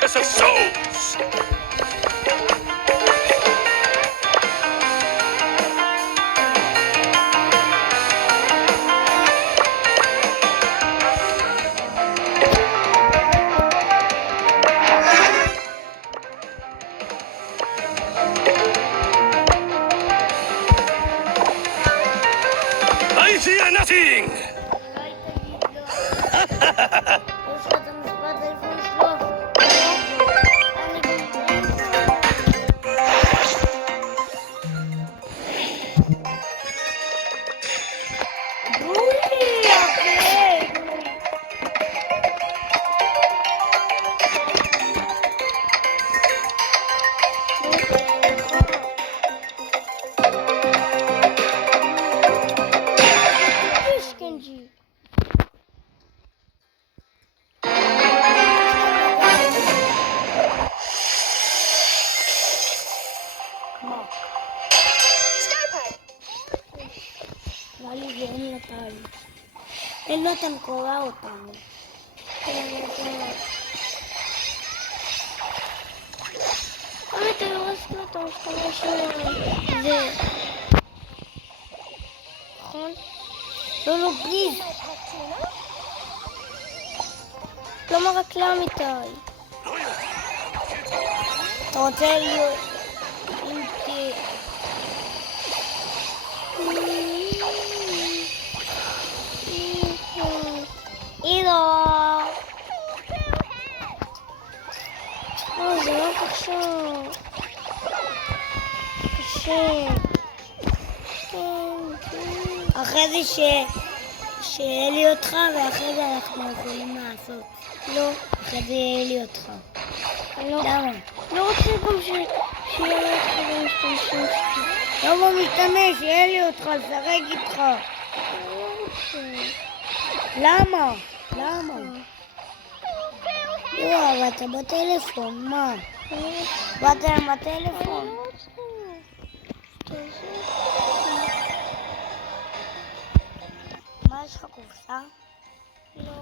Carcass of souls! I fear nothing! él no tan colado tan. Ay, te lo vas a notar como זה. נכון? לא בלי. לא מרקלה מתי. אתה רוצה להיות אם אידו. זה לא קשה. אחרי זה שיהיה לי אותך ואחרי זה אנחנו יכולים לעשות. לא. אחרי זה יהיה לי אותך. למה? לא רוצה גם שיהיה לי אותך במשתמשים שלי. לא במשתמש, שיהיה לי אותך, לשחק איתך. לא רוצה. למה? לא, אבל אתה בטלפון, מה? באת עם הטלפון? מה יש לך קופסה? לא.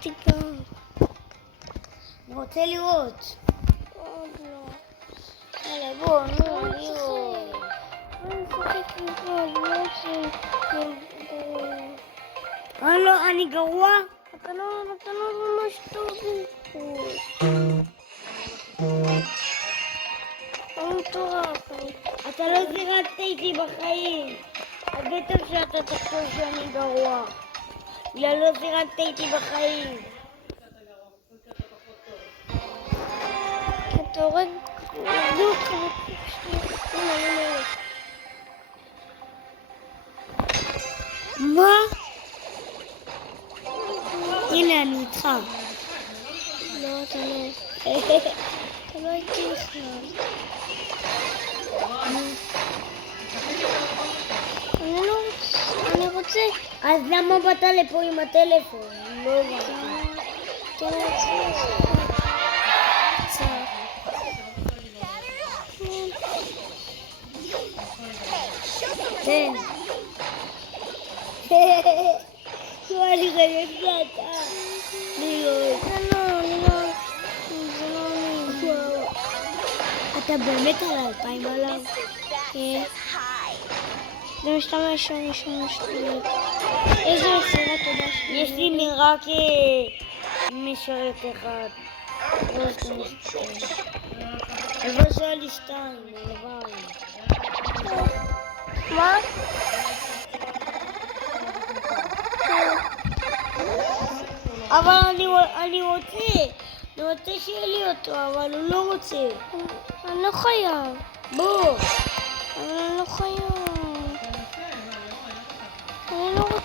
תיגע. אני רוצה לראות. עוד לא. יאללה בוא, נו, לראות. אני משחק לבד, לא רוצה. אני גרוע? אתה לא ממש טוב איתו. אני מטורף. אתה לא שיחקת איתי בחיים. אז בטח שאתה תחשוב שאני גרוע. לא שיחקת איתי בחיים. אתה הורג אותך מה? הנה אני איתך. לא, אתה לא. אתה לא הייתי בכלל. אני רוצה. אז למה באת לפה עם הטלפון? לא באתי. אתה רוצה. כן. אני חייבת שאתה. לראות. זה לא אני. אתה באמת על 2000 עליו? כן. זה משתמש שאני משתמש. איזה מסירה תודה שלי? יש לי רק משרת אחד. לא משתמש. אז לא שואל לי 2, הלוואי. מה? אבל אני רוצה שיהיה לי אותו, אבל הוא לא רוצה. אני לא חייב. בוא. אני לא חייב. אני לא רוצה.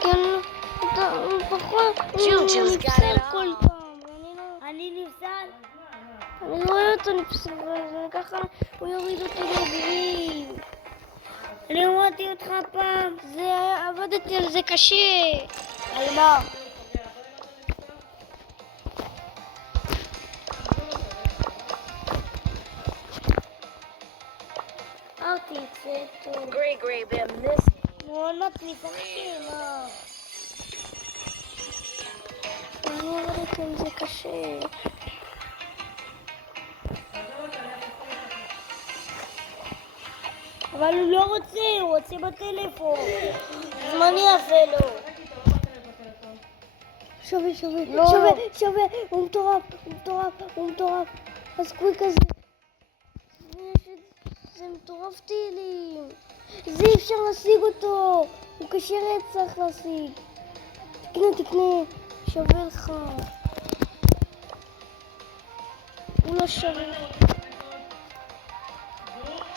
כן, אתה פחות. הוא נפסל כל פעם. אני נפסל? אני רואה אותו נפסל, וככה הוא יוריד אותי לגריל. אני אמרתי אותך פעם, עבדתי על זה קשה. על מה? ארתי את זה טוב. Gregory been missing. מעונות משחקים, אני עבדתי על זה קשה. אבל הוא לא רוצה, הוא רוצה בטלפון. אז מה אני אעשה לו? שווה, לא. שווה, הוא מטורף. הסקוויק הזה. זה מטורף טילים. זה אי אפשר להשיג אותו. הוא קשה רצח להשיג. תקנה. שווה לך. הוא לא שווה.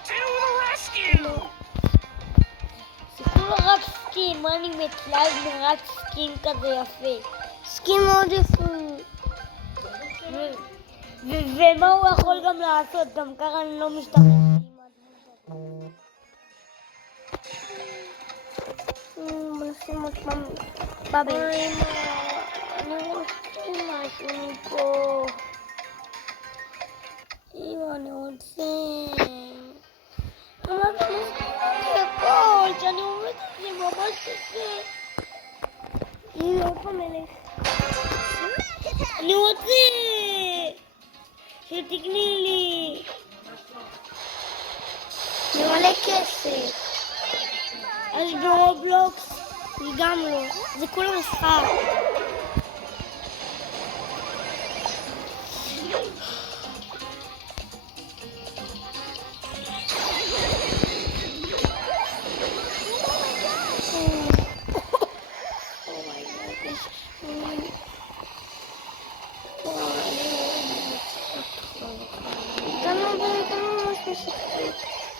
To the rescue! זה כולה רק סקין, מה אני מתלהב מרק סקין כזה יפה? סקין מאוד יפה. ומה הוא יכול גם לעשות? גם ככה אני לא משתמש עם הדמות. נשים עוד פעם בבל. אני רוצה משהו מפה. אני רוצה... אבל הכל, שאני עומדת על זה ממש קשה. הנה עוד פעם מלך. אני רוצה שתקני לי. זה מלא כסף. אז ברובלוקס גם לא. זה כולה משחק.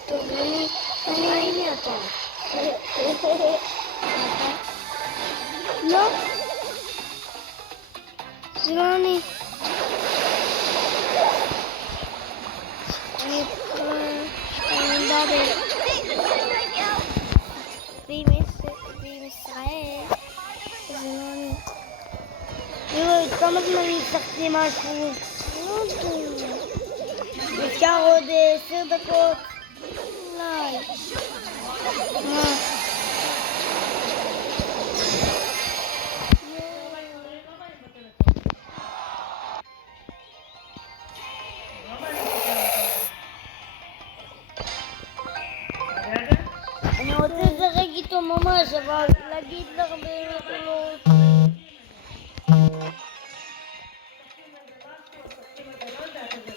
טוב, אני ראיתי אותו. לא. זה לא אני. אני בבל. ועם ישראל. זה לא אני. תראו, כמה זמן אני שחקתי משהו? לא יודע. אפשר עוד 10 דקות? אולי. אני רוצה לדרג איתו ממש, אבל להגיד לך באמת הוא לא...